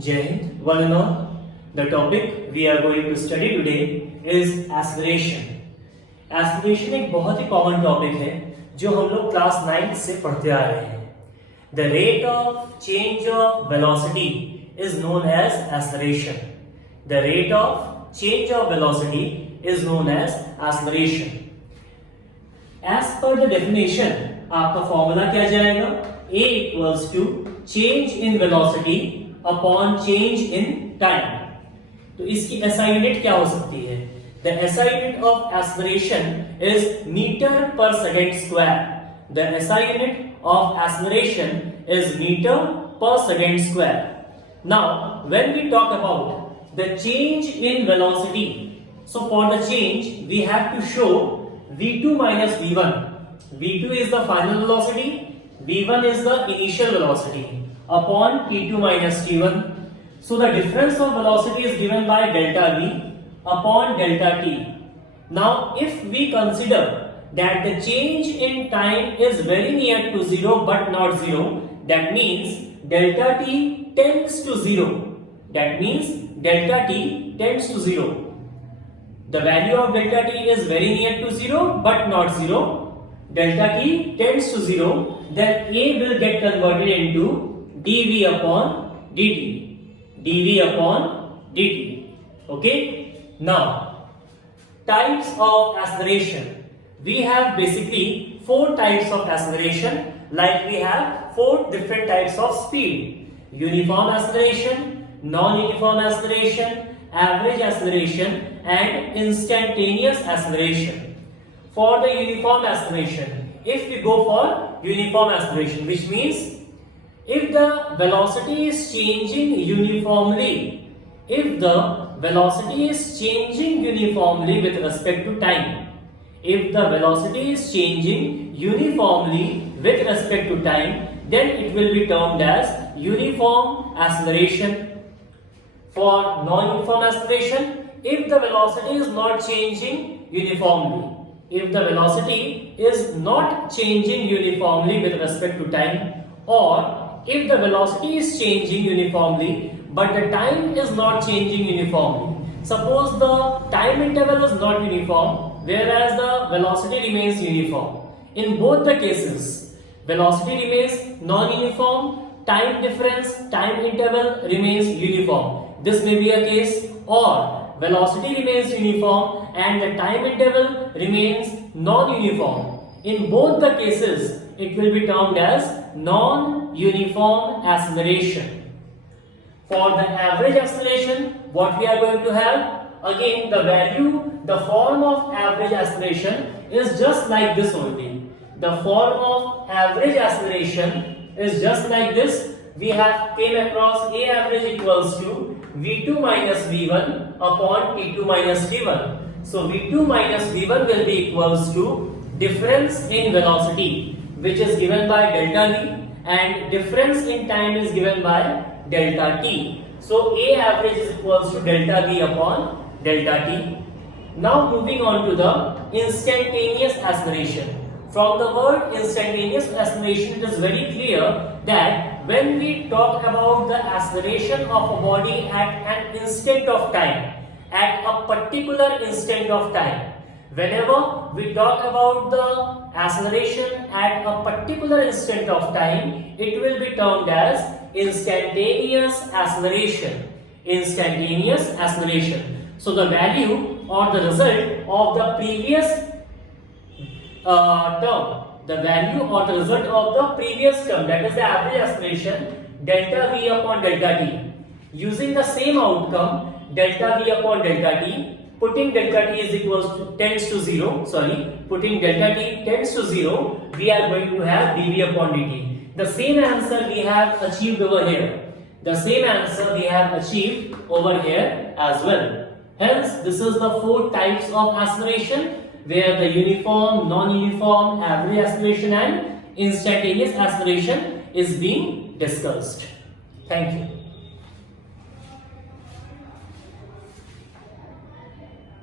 Jai Hind, one and all. The topic we are going to study today is aspiration. Aspiration एक बहुत ही common topic है जो हम लोग क्लास 9 से पढ़ते आ रहे हैं. The rate of change of velocity is known as acceleration. The rate of change of velocity is known as acceleration. As per the definition, आपका फॉर्मूला क्या जाएगा? A equals to change in velocity upon change in time. तो इसकी SI unit क्या हो सकती है? The SI unit of acceleration is meter per second square. The SI unit of acceleration is meter per second square. Now, when we talk about the change in velocity, so for the change we have to show v2 minus v1. v2 is the final velocity, v1 is the initial velocity upon t2 minus t1. So the difference of velocity is given by delta v upon delta t. Now if we consider that the change in time is very near to 0 but not 0, that means delta t tends to 0. That means delta t tends to 0. The value of delta t is very near to 0 but not 0. Delta t tends to 0, then A will get converted into dv upon dt. dv upon dt. Okay? Now, types of acceleration. We have basically 4 types of acceleration, like we have 4 different types of speed. Uniform acceleration, non-uniform acceleration, average acceleration and instantaneous acceleration. For the uniform acceleration, if we go for uniform acceleration, which means if the velocity is changing uniformly, if the velocity is changing uniformly with respect to time, if the velocity is changing uniformly with respect to time, then it will be termed as uniform acceleration. For non-uniform acceleration, if the velocity is not changing uniformly, if the velocity is not changing uniformly with respect to time, or if the velocity is changing uniformly but the time is not changing uniformly. Suppose the time interval is not uniform whereas the velocity remains uniform. In both the cases, velocity remains non-uniform, time difference, time interval remains uniform. This may be a case, or velocity remains uniform and the time interval remains non-uniform. In both the cases, it will be termed as non-uniform acceleration. For the average acceleration, what we are going to have? Again, the value, the form of average acceleration is just like this only. The form of average acceleration is just like this. We have came across A average equals to V2 minus V1 upon T2 minus T1. So V2 minus V1 will be equals to difference in velocity, which is given by delta v, and difference in time is given by delta t. So A average is equals to delta v upon delta t. Now moving on to the instantaneous acceleration. From the word instantaneous acceleration, it is very clear that when we talk about the acceleration of a body at an instant of time, at a particular instant of time, whenever we talk about the acceleration at a particular instant of time, it will be termed as instantaneous acceleration. Instantaneous acceleration. So the value or the result of the previous term, the value or the result of the previous term, that is the average acceleration, delta v upon delta t. Using the same outcome, delta v upon delta t, putting delta t is equals to tends to 0, putting delta t tends to 0, we are going to have dv upon dt. The same answer we have achieved over here. The same answer we have achieved over here as well. Hence, this is the 4 types of acceleration, where the uniform, non-uniform, average acceleration and instantaneous acceleration is being discussed. Thank you.